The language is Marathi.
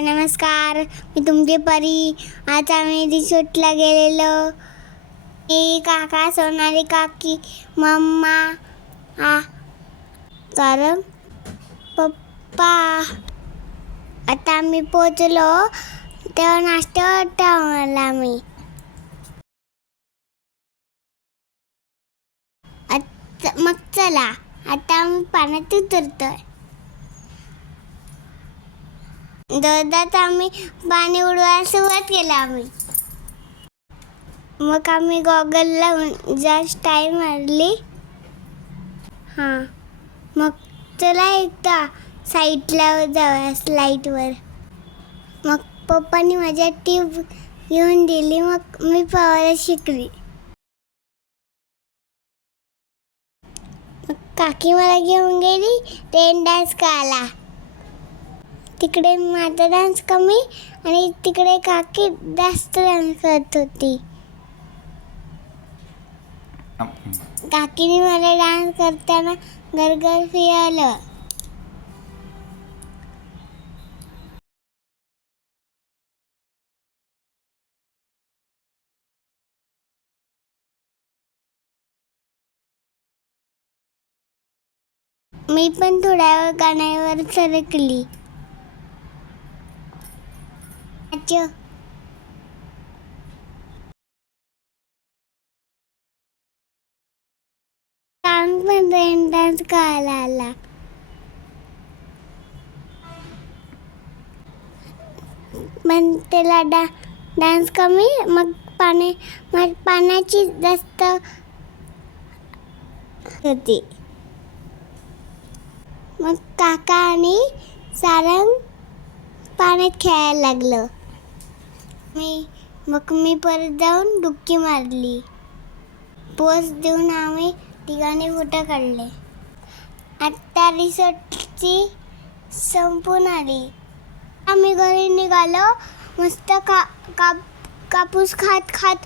हाय नमस्कार. मी तुमची परी. आज आम्ही रिसोर्टला गेलेलो. मी काका सोनाली काकी मम्मा आ कारण पप्पा. आता आम्ही पोचलो. तेव्हा नाश्ता वाटता मला मी मग चला. आता आम्ही पाण्यात उतरतोय. जोरदार आम्ही पाणी उडवायला सुरुवात केली आम्ही. मग आम्ही गॉगल लावून जास्त टाईम मारली. हां. मग चला एकदा साईटला जाऊया स्लाईटवर मग पप्पानी माझ्या टीप घेऊन दिली मग मी पोहायला शिकली. मग काकी मला घेऊन गेली रेन डान्स करायला. तिकडे माझा डान्स कमी आणि तिकडे काकी जास्त डान्स करत होती. काकीने मला डान्स करताना गरगर फिरवलं. मी पण थोड्या वेळ गाण्यावर सरकली. अच्छा सांग पण रेन डान्स करायला आला पण त्याला डा डान्स कमी मग पाणी मग पाण्याची जास्त होती मग काका आणि सारंग पाण्यात खेळायला लागलं मी मग मी परत जाऊन डुबकी मारली. पोस देऊन आम्ही तिघांनी फोटो काढले. आत्ता रिसॉर्टची संपून आली. आम्ही घरी निघालो मस्त का काप कापूस खात खात